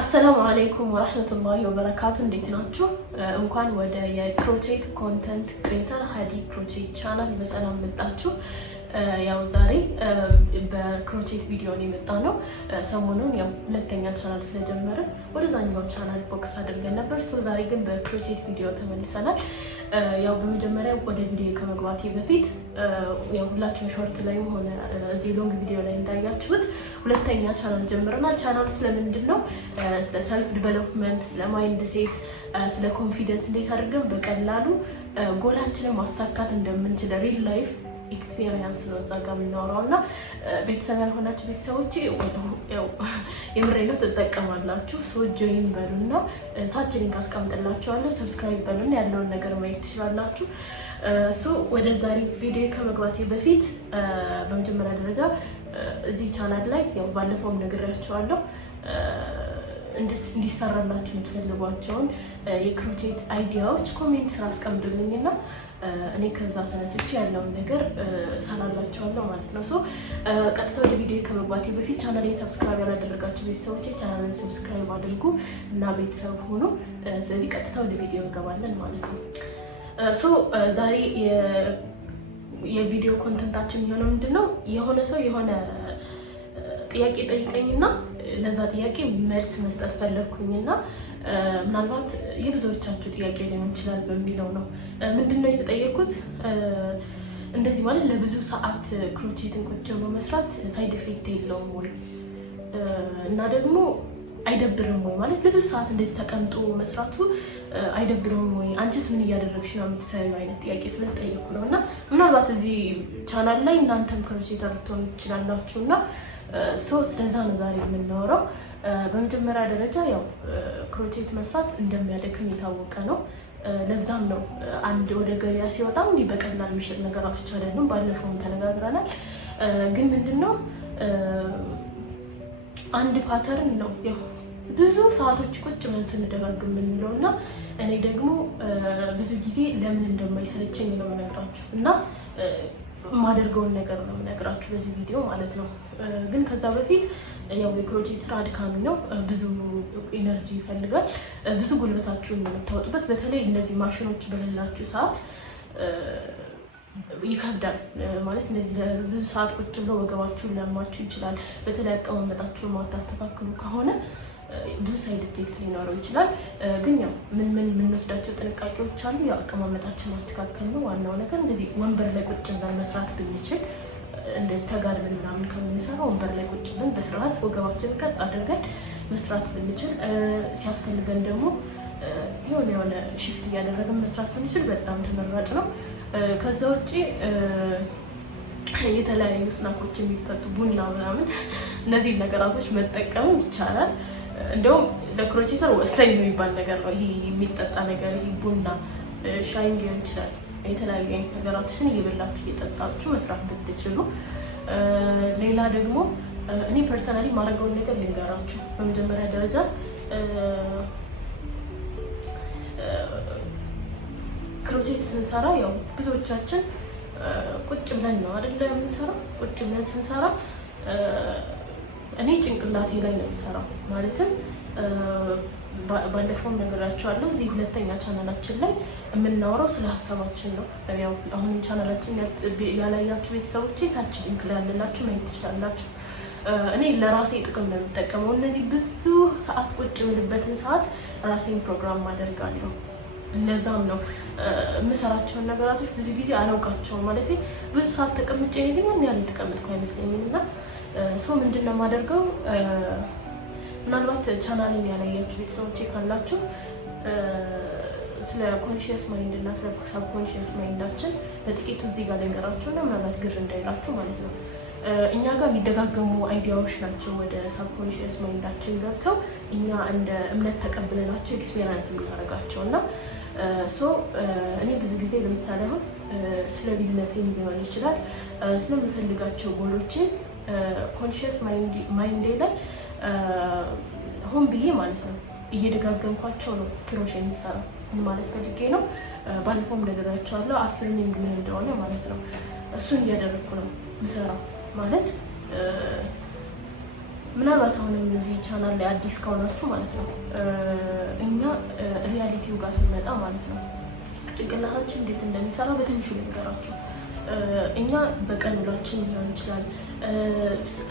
አሰላሙ አለይኩም ወራህመቱላሂ ወበረካቱ። እንዴት ናችሁ? እንኳን ወደ የክሮቼት ኮንተንት ክሬተር ሀዲ ክሮቼት ቻናል በሰላም መጣችሁ። ያው ዛሬ በክሮቼት ቪዲዮ ነው የመጣ ነው። ሰሞኑን ያው ሁለተኛ ቻናል ስለጀመረ ወደዛኛው ቻናል ፎከስ አድርገን ነበር። ዛሬ ግን በክሮቼት ቪዲዮ ተመልሰናል። ያው በመጀመሪያ ወደ ቪዲዮ ከመግባቴ በፊት ያው ሁላችሁም ሾርት ላይም ሆነ እዚህ ሎንግ ቪዲዮ ላይ እንዳያችሁት ሁለተኛ ቻናል ጀምረናል። ቻናል ስለምንድን ነው? ስለ ሰልፍ ዲቨሎፕመንት፣ ስለ ማይንድ ሴት፣ ስለ ኮንፊደንስ እንዴት አድርገን በቀላሉ ጎላችንን ማሳካት እንደምንችል ሪል ላይፍ ኤክስፒሪየንስ ነው እዛ ጋር የምናወራው እና ቤተሰብ ያልሆናችሁ ቤተሰቦች ያው የምሬ ነው ትጠቀማላችሁ። ሰው ጆይን በሉና ታች ሊንክ አስቀምጥላችኋለሁ። ሰብስክራይብ በሉና ያለውን ነገር ማየት ትችላላችሁ። ወደ ዛሬ ቪዲዮ ከመግባቴ በፊት በመጀመሪያ ደረጃ እዚህ ቻናል ላይ ያው ባለፈውም ነግሬያችኋለሁ እንዲሰራላችሁ የምትፈልጓቸውን የክሮቼት አይዲያዎች ኮሜንት ስራ አስቀምጡልኝና እኔ ከዛ ተነስቼ ያለውን ነገር ሰራላችኋለሁ ማለት ነው። ቀጥታ ወደ ቪዲዮ ከመግባቴ በፊት ቻናሌን ሰብስክራይብ ያላደረጋችሁ ቤተሰቦች ቻናሌን ሰብስክራይብ አድርጉ እና ቤተሰብ ሆኑ። ስለዚህ ቀጥታ ወደ ቪዲዮ እንገባለን ማለት ነው። ዛሬ የቪዲዮ ኮንተንታችን የሆነው ምንድነው? የሆነ ሰው የሆነ ጥያቄ ጠይቀኝና ለዛ ጥያቄ መልስ መስጠት ፈለግኩኝና ምናልባት የብዙዎቻችሁ ጥያቄ ሊሆን ይችላል በሚለው ነው። ምንድነው የተጠየኩት? እንደዚህ ማለት ለብዙ ሰዓት ክሮቼትን ቁጭ ብሎ መስራት ሳይድ ኢፌክት የለውም ወይ እና ደግሞ አይደብርም ወይ? ማለት ለብዙ ሰዓት እንደዚህ ተቀምጦ መስራቱ አይደብርም ወይ? አንቺስ ምን እያደረግሽ ነው የምትሰሪው አይነት ጥያቄ ስለተጠየኩ ነው። እና ምናልባት እዚህ ቻናል ላይ እናንተም ክሮቼተር ልትሆኑ ትችላላችሁ እና ስለዛ ነው ዛሬ የምናወራው። በመጀመሪያ ደረጃ ያው ክሮቼት መስራት እንደሚያደክም የታወቀ ነው። ለዛም ነው አንድ ወደ ገበያ ሲወጣ እንዲህ በቀላል የሚሸጥ ነገራቶች አይደሉም። ባለፈውም ተነጋግረናል። ግን ምንድነው አንድ ፓተርን ነው ያው ብዙ ሰዓቶች ቁጭ ብለን ስንደጋግም የምንለው እና እኔ ደግሞ ብዙ ጊዜ ለምን እንደማይሰለቸኝ ነው የምነግራችሁ እና የማደርገውን ነገር ነው የምነግራችሁ በዚህ ቪዲዮ ማለት ነው። ግን ከዛ በፊት ያው የክሮቼት ስራ አድካሚ ነው። ብዙ ኤነርጂ ይፈልጋል። ብዙ ጉልበታችሁን የምታወጡበት በተለይ እነዚህ ማሽኖች በሌላችሁ ሰዓት ይከብዳል። ማለት እነዚህ ብዙ ሰዓት ቁጭ ብሎ ወገባችሁን ሊያማችሁ ይችላል። በተለይ አቀማመጣችሁን ማታስተካክሉ ከሆነ ብዙ ሳይድ ኢፌክት ሊኖረው ይችላል። ግን ያው ምን የምንወስዳቸው ጥንቃቄዎች አሉ። ያው አቀማመጣችን ማስተካከል ነው ዋናው ነገር። እንደዚህ ወንበር ላይ ቁጭ ብለን መስራት ብንችል እንደዚህ ተጋድመን ምናምን ከምንሰራ ወንበር ላይ ቁጭ ብለን በስርዓት ወገባችንን ቀጥ አድርገን መስራት ብንችል፣ ሲያስፈልገን ደግሞ የሆነ ሽፍት እያደረግን መስራት ብንችል በጣም ተመራጭ ነው። ከዛ ውጭ የተለያዩ ስናኮች የሚጠጡ ቡና ምናምን እነዚህ ነገራቶች መጠቀም ይቻላል። እንደውም ለክሮቼተር ወሳኝ የሚባል ነገር ነው ይሄ የሚጠጣ ነገር። ይሄ ቡና ሻይ ሊሆን ይችላል። የተለያዩ አይነት ነገራቶችን እየበላችሁ እየጠጣችሁ መስራት ብትችሉ። ሌላ ደግሞ እኔ ፐርሰናሊ ማድረገውን ነገር ልንገራችሁ። በመጀመሪያ ደረጃ ክሮቼት ስንሰራ ያው ብዙዎቻችን ቁጭ ብለን ነው አይደለ የምንሰራው። ቁጭ ብለን ስንሰራ እኔ ጭንቅላቴ ላይ ነው የምሰራው። ማለትም ባለፈውም ነገራችኋለሁ። እዚህ ሁለተኛ ቻናላችን ላይ የምናወራው ስለ ሀሳባችን ነው። ያው አሁን ቻናላችን ያላያችሁ ቤተሰቦች ታች ሊንክ ላይ ያለላችሁ ማየት ትችላላችሁ። እኔ ለራሴ ጥቅም ነው የምጠቀመው። እነዚህ ብዙ ሰዓት ቁጭ ብልበትን ሰዓት ራሴን ፕሮግራም አደርጋለሁ። እነዛም ነው የምሰራቸውን ነገራቶች ብዙ ጊዜ አላውቃቸውም። ማለት ብዙ ሰዓት ተቀምጬ ግን ያን ያህል ተቀምጥኩ አይመስለኝም። እና ምንድን ነው የማደርገው? ምናልባት ቻናሌን ያላያችሁ ቤተሰቦቼ ካላችሁ ስለ ኮንሺየስ ማይንድ እና ስለ ሳብ ኮንሺየስ ማይንዳችን በጥቂቱ እዚህ ጋር ልንገራችሁ እና ምናልባት ግር እንዳይላችሁ ማለት ነው። እኛ ጋር የሚደጋገሙ አይዲያዎች ናቸው ወደ ሳብ ኮንሺየስ ማይንዳችን ገብተው እኛ እንደ እምነት ተቀብለናቸው ኤክስፔሪንስ የምናደርጋቸው እና እኔ ብዙ ጊዜ ለምሳሌ አሁን ስለ ቢዝነስ ሊሆን ይችላል ስለምፈልጋቸው ጎሎችን ኮንሺየስ ማይንዴ ላይ ሆን ብዬ ማለት ነው እየደጋገምኳቸው ነው ክሮሼት የሚሰራው። ማለት ፈልጌ ነው። ባለፈውም ነገራቸዋለሁ አፍርሚንግ ምን እንደሆነ ማለት ነው። እሱን እያደረኩ ነው የምሰራው። ማለት ምናልባት አሁንም እዚህ ቻናል ላይ አዲስ ከሆናችሁ ማለት ነው እኛ ሪያሊቲው ጋር ስንመጣ ማለት ነው ጭንቅላታችን እንዴት እንደሚሰራ በትንሹ ልንገራችሁ። እኛ በቀን ውሏችን ሊሆን ይችላል፣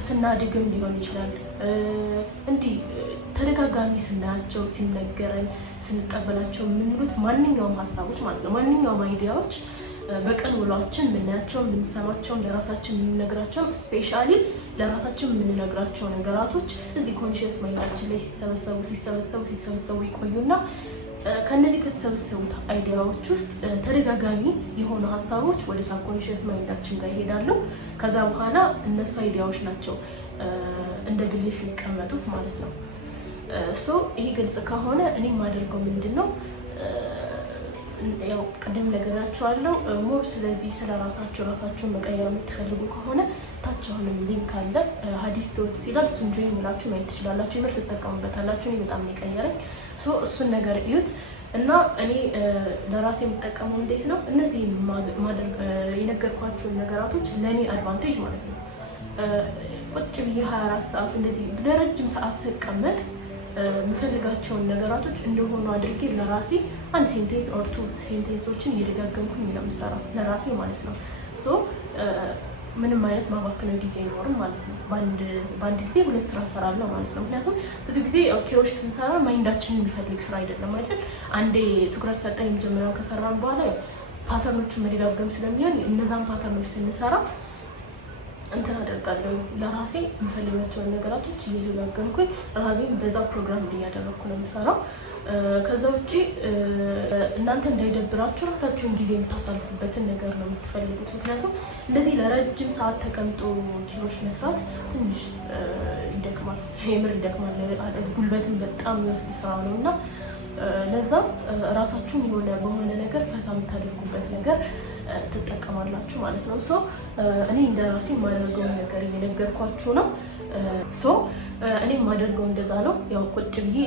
ስናድግም ሊሆን ይችላል፣ እንዲህ ተደጋጋሚ ስናያቸው ሲነገረን ስንቀበላቸው የምንሉት ማንኛውም ሀሳቦች ማለት ነው ማንኛውም አይዲያዎች በቀን ውሏችን የምናያቸው የምንሰማቸውን ለራሳችን የምንነግራቸው ስፔሻሊ ለራሳችን የምንነግራቸው ነገራቶች እዚህ ኮንሽየስ ማይንዳችን ላይ ሲሰበሰቡ ይቆዩና ከነዚህ ከተሰበሰቡት አይዲያዎች ውስጥ ተደጋጋሚ የሆኑ ሀሳቦች ወደ ሳብኮንሽየስ ማይንዳችን ጋር ይሄዳሉ። ከዛ በኋላ እነሱ አይዲያዎች ናቸው እንደ ግሌፍ የሚቀመጡት ማለት ነው። ይሄ ግልጽ ከሆነ እኔ የማደርገው ምንድን ነው ያው ቅድም ነገራችኋለሁ ሞር ስለዚህ ስለ ራሳችሁን መቀየር የምትፈልጉ ከሆነ ታች አሁንም ሊንክ አለ ሀዲስ ቶትስ ይላል። እሱን ጆይን ብላችሁ ማየት ትችላላችሁ። ይመር ትጠቀሙበታላችሁ። እኔ በጣም ነው የቀየረኝ። እሱን ነገር እዩት እና እኔ ለራሴ የምጠቀመው እንዴት ነው እነዚህ ማድረግ የነገርኳችሁን ነገራቶች ለእኔ አድቫንቴጅ ማለት ነው ቁጭ ብዬ 24 ሰዓት እንደዚህ ለረጅም ሰዓት ስቀመጥ የምፈልጋቸውን ነገራቶች እንደሆኑ አድርጌ ለራሴ አንድ ሴንቴንስ ኦር ቱ ሴንቴንሶችን እየደጋገምኩኝ ነው የምሰራው ለራሴ ማለት ነው። ምንም አይነት ማባከነው ጊዜ አይኖርም ማለት ነው። በአንድ ጊዜ 2 ስራ እሰራለሁ ማለት ነው። ምክንያቱም ብዙ ጊዜ ኦኬዎች ስንሰራ ማይንዳችንን የሚፈልግ ስራ አይደለም አይደል? አንዴ ትኩረት ሰጠን የመጀመሪያውን ከሰራን በኋላ ፓተርኖችን መደጋገም ስለሚሆን እነዛን ፓተርኖች ስንሰራ እንትን አደርጋለሁ ለራሴ የምፈልጋቸውን ነገራቶች እየደጋገምኩኝ ራሴን በዛ ፕሮግራም እያደረኩ ነው የምሰራው። ከዛ ውጪ እናንተ እንዳይደብራችሁ ራሳችሁን ጊዜ የምታሳልፉበትን ነገር ነው የምትፈልጉት። ምክንያቱም እንደዚህ ለረጅም ሰዓት ተቀምጦ ኪሎች መስራት ትንሽ ይደክማል፣ የምር ይደክማል። ጉልበትን በጣም የሚወስድ ስራ ነው እና ለዛ ራሳችሁን በሆነ ነገር ፈታ የምታደርጉበት ነገር ትጠቀማላችሁ ማለት ነው። እኔ እንደ ራሴ የማደርገው ነገር እየነገርኳችሁ ነው። እኔ የማደርገው እንደዛ ነው። ያው ቁጭ ብዬ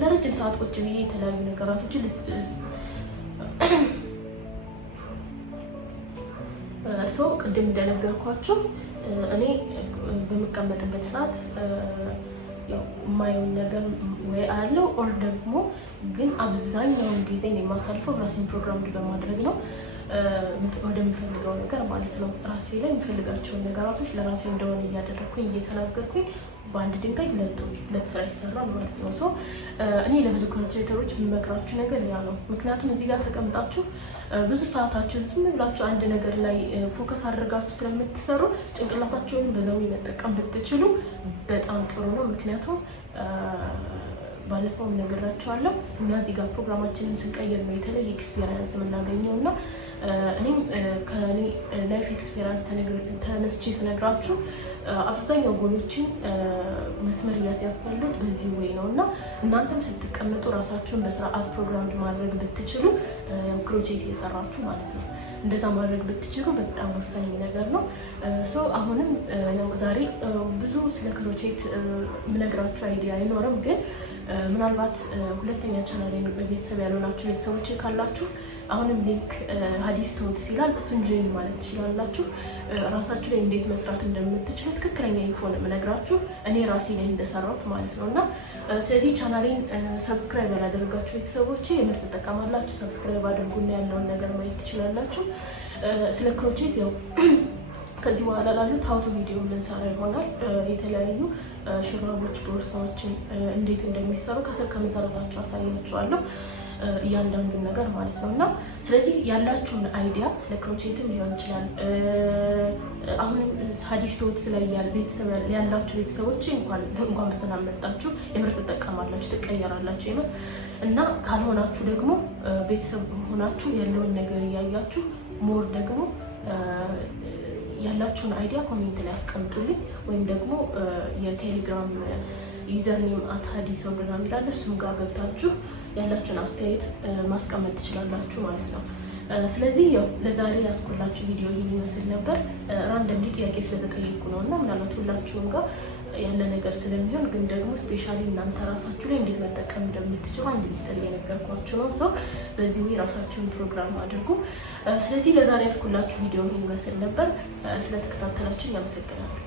ለረጅም ሰዓት ቁጭ ብዬ የተለያዩ ነገራቶችን ቅድም እንደነገርኳችሁ እኔ በምቀመጥበት ሰዓት የማየውን ነገር ወይ አለው ኦር ደግሞ ግን አብዛኛውን ጊዜ የማሳልፈው ራሴን ፕሮግራም በማድረግ ነው ወደምፈልገው ነገር ማለት ነው። ራሴ ላይ የምፈልጋቸውን ነገራቶች ለራሴ እንደሆነ እያደረኩኝ እየተናገርኩኝ በአንድ ድንጋይ ሁለት ስራ ይሰራል ማለት ነው። እኔ ለብዙ ኮንቴንተሮች የምመክራችሁ ነገር ያ ነው። ምክንያቱም እዚህ ጋር ተቀምጣችሁ ብዙ ሰዓታችሁ ዝም ብላችሁ አንድ ነገር ላይ ፎከስ አድርጋችሁ ስለምትሰሩ ጭንቅላታችሁን በዛው መጠቀም ብትችሉ በጣም ጥሩ ነው። ምክንያቱም ባለፈው ነገራችኋለሁ እና እዚህ ጋር ፕሮግራማችንን ስንቀይር ነው የተለየ ኤክስፒሪየንስ የምናገኘው እና እኔም ከኔ ላይፍ ኤክስፒሪየንስ ተነስቼ ስነግራችሁ አብዛኛው ጎሎችን መስመር እያስያዝኩት በዚህ ወይ ነው እና እናንተም ስትቀመጡ ራሳችሁን በስርዓት ፕሮግራም ማድረግ ብትችሉ ክሮቼት እየሰራችሁ ማለት ነው እንደዛ ማድረግ ብትችሉ በጣም ወሳኝ ነገር ነው። አሁንም ያው ዛሬ ብዙ ስለ ክሮቼት የምነግራችሁ አይዲያ አይኖርም፣ ግን ምናልባት ሁለተኛ ቻናል ቤተሰብ ያልሆናችሁ ቤተሰቦች ካላችሁ አሁንም ሊንክ ሀዲስ ቶትስ ይላል፣ እሱን ጆይን ማለት ትችላላችሁ። ራሳችሁ ላይ እንዴት መስራት እንደምትችሉ ትክክለኛ ኢንፎን የምነግራችሁ እኔ ራሴ ላይ እንደሰራሁት ማለት ነው እና ስለዚህ ቻናሌን ሰብስክራይብ ያላደረጋችሁ ቤተሰቦች የምር ትጠቀማላችሁ። ሰብስክራይብ አድርጉና ያለውን ነገር ማየት ትችላላችሁ። ስለ ክሮቼት ያው ከዚህ በኋላ ላሉት ሀውቱ ቪዲዮ ልንሰራ ይሆናል። የተለያዩ ሹራቦች፣ ቦርሳዎችን እንዴት እንደሚሰሩ ከስር ከመሰረታቸው አሳያችኋለሁ እያንዳንዱን ነገር ማለት ነው እና ስለዚህ ያላችሁን አይዲያ ስለ ክሮቼትም ሊሆን ይችላል። አሁንም ሀዲስ ቶትስ ላይ ያላችሁ ቤተሰቦች እንኳን በሰላም መጣችሁ። የምር ትጠቀማላችሁ፣ ትቀየራላችሁ የምር እና ካልሆናችሁ ደግሞ ቤተሰብ ሆናችሁ ያለውን ነገር እያያችሁ ሞር ደግሞ ያላችሁን አይዲያ ኮሜንት ላይ አስቀምጡልኝ፣ ወይም ደግሞ የቴሌግራም ዩዘርኔም @hadisodram ይላል እሱም ጋር ገብታችሁ ያላችሁን አስተያየት ማስቀመጥ ትችላላችሁ ማለት ነው። ስለዚህ ያው ለዛሬ ያስቆላችሁ ቪዲዮ ይህን ይመስል ነበር። ራንደምሊ ጥያቄ ስለተጠየቁ ነው እና ምናልባት ሁላችሁም ጋር ያለ ነገር ስለሚሆን ግን ደግሞ ስፔሻሊ እናንተ ራሳችሁ ላይ እንዴት መጠቀም እንደምትችሉ አንድ ሚስጥር እየነገርኳችሁ ነው። በዚህ ራሳችሁን ፕሮግራም አድርጉ። ስለዚህ ለዛሬ ያስቆላችሁ ቪዲዮ ይህን ይመስል ነበር። ስለተከታተላችሁ ያመሰግናለሁ።